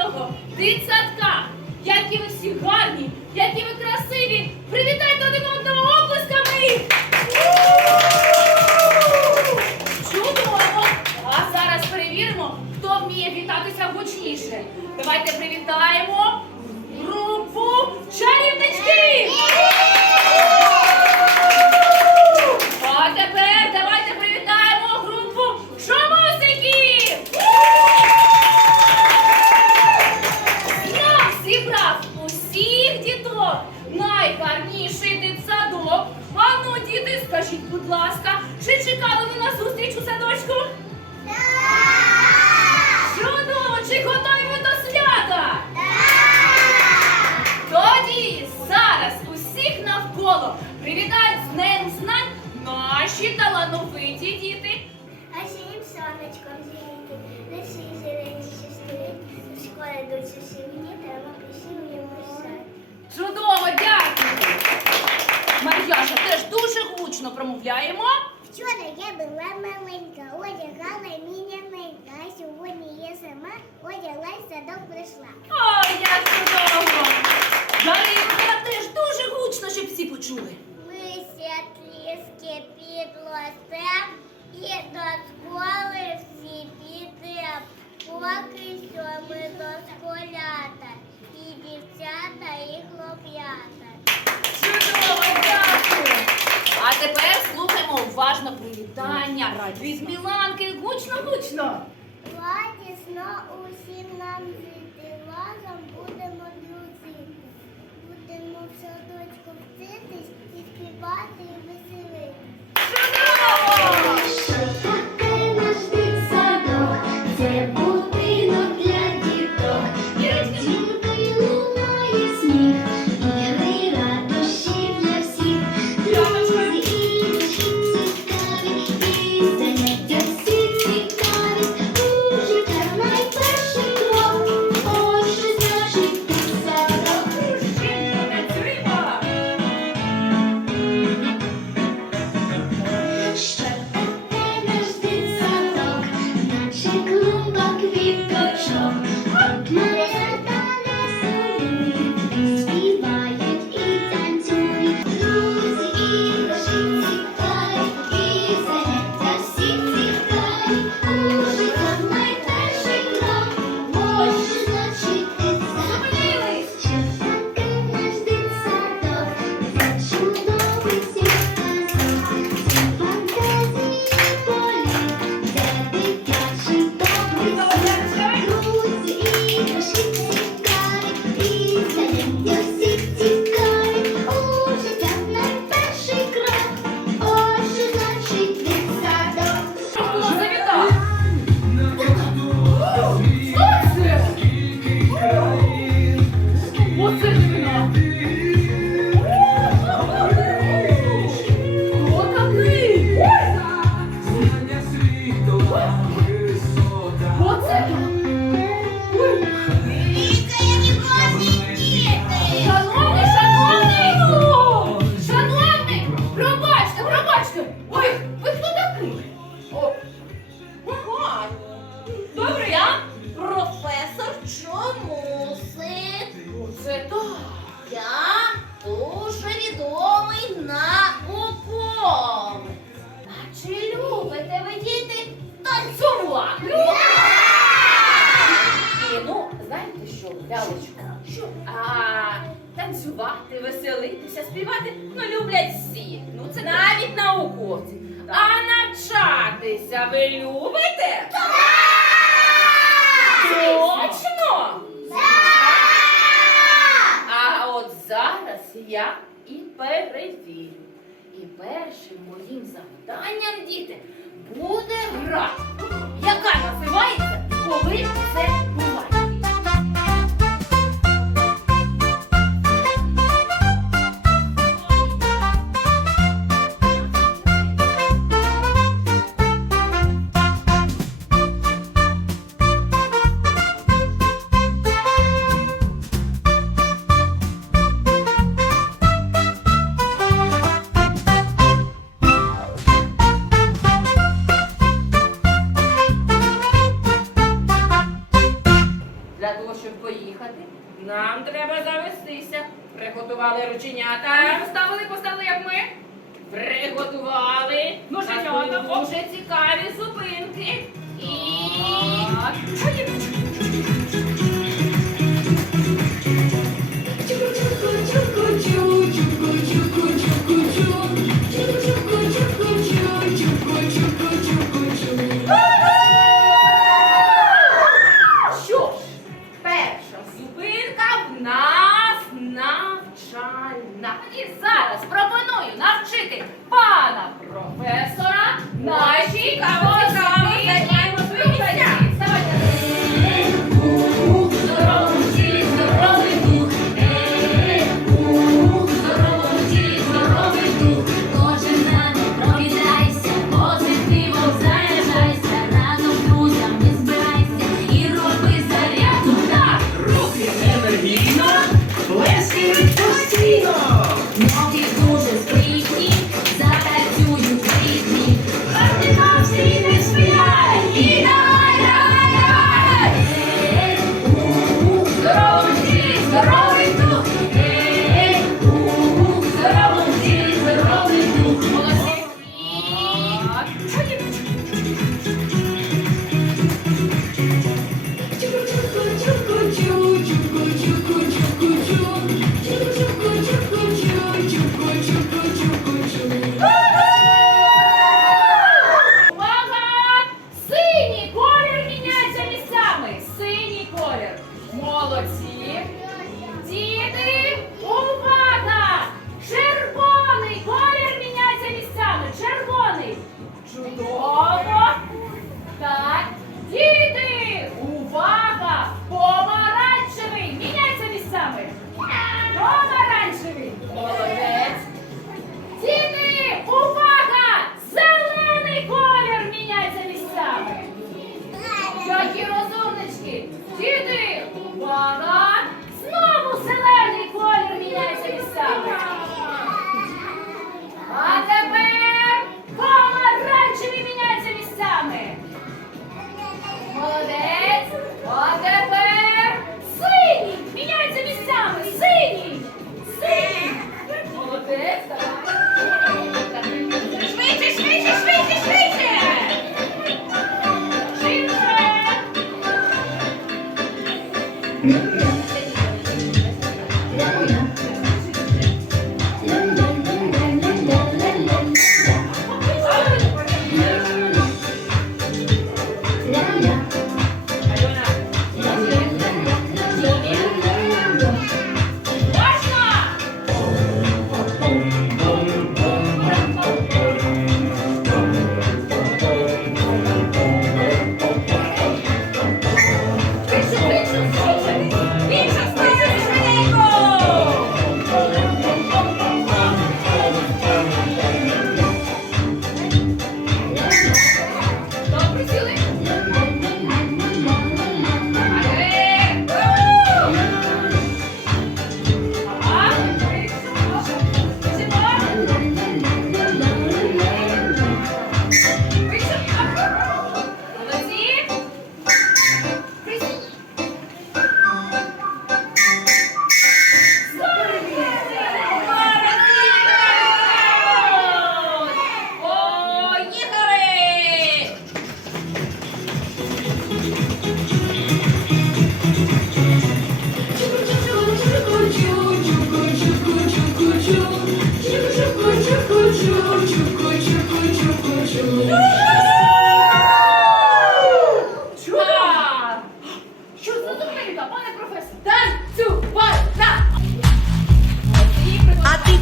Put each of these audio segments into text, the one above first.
чарівного дитсадка. Які ви всі гарні, які ви красиві! Привітайте один одного оплесками! Чудово! А зараз перевіримо, хто вміє вітатися гучніше. Давайте привітаємо групу чарівничків! Талановиті діти. А синім сонечком зійти, не всі зелені щасливі, в школі йдуть мені, треба присілюємося. Чудово, дякую. Мар'яша теж дуже гучно промовляємо. Вчора я була маленька, одягала міняненька, а сьогодні я сама одяглась, садок прийшла. Ой, як чудово! Даринка теж дуже гучно, щоб всі почули. Ми святліски підлостем і до школи всі підем. Поки що ми дошколята, і дівчата, і хлоп'ята. Чудово, дякую. А тепер слухаємо уважно привітання. Від Міланки гучно-гучно. Радісно усім нам жити, разом будемо дружити. Будемо в садочку вчитись і співати і веселитись. танцювати, веселитися, співати, ну люблять всі. Ну це навіть науковці. А навчатися ви любите? Так! Точно? А от зараз я і перевірю. І першим моїм завданням, діти, буде гра, яка називається Коли це буває. приготували рученята. Ставили, поставили, як ми. Приготували. Ну, Муженята. Дуже цікаві зупинки. І... Так.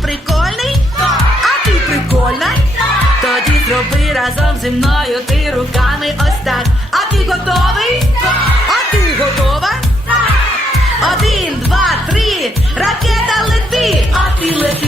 прикольний? Так! А ти прикольна? Так! Тоді зроби разом зі мною ти руками ось так. А ти готовий? Так! А ти готова? Так! Один, два, три, ракета лети, а ти лети.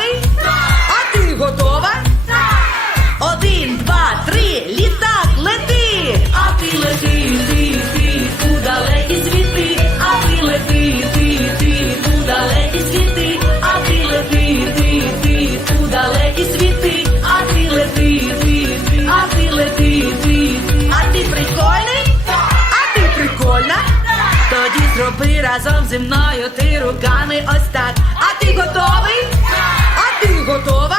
Разом зі мною, ти руками ось так. А ти готовий? А ти готова?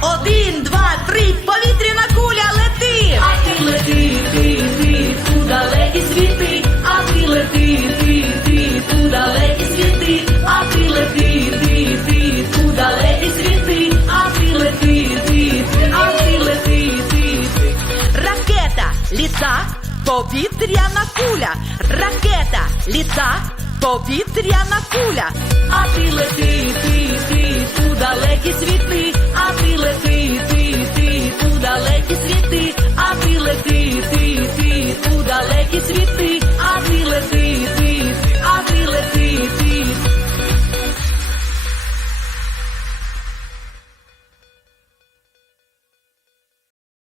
Один, два, три, повітряна куля лети! А ти лети, ти, ти, у далекі світи, а ти лети, ти, ти, у далекі світи, а ти лети, ти, ти, у далекі світи, а ти лети, ти, ти, а ти лети, ти, ти. Ракета, літак, повітряна куля, ракета, Літа повітряна куля. А ти лети, ти, ти, у далекі світи, а ти лети, ти, ти, у далекі світи, а ти лети, ти, ти, у далекі світи.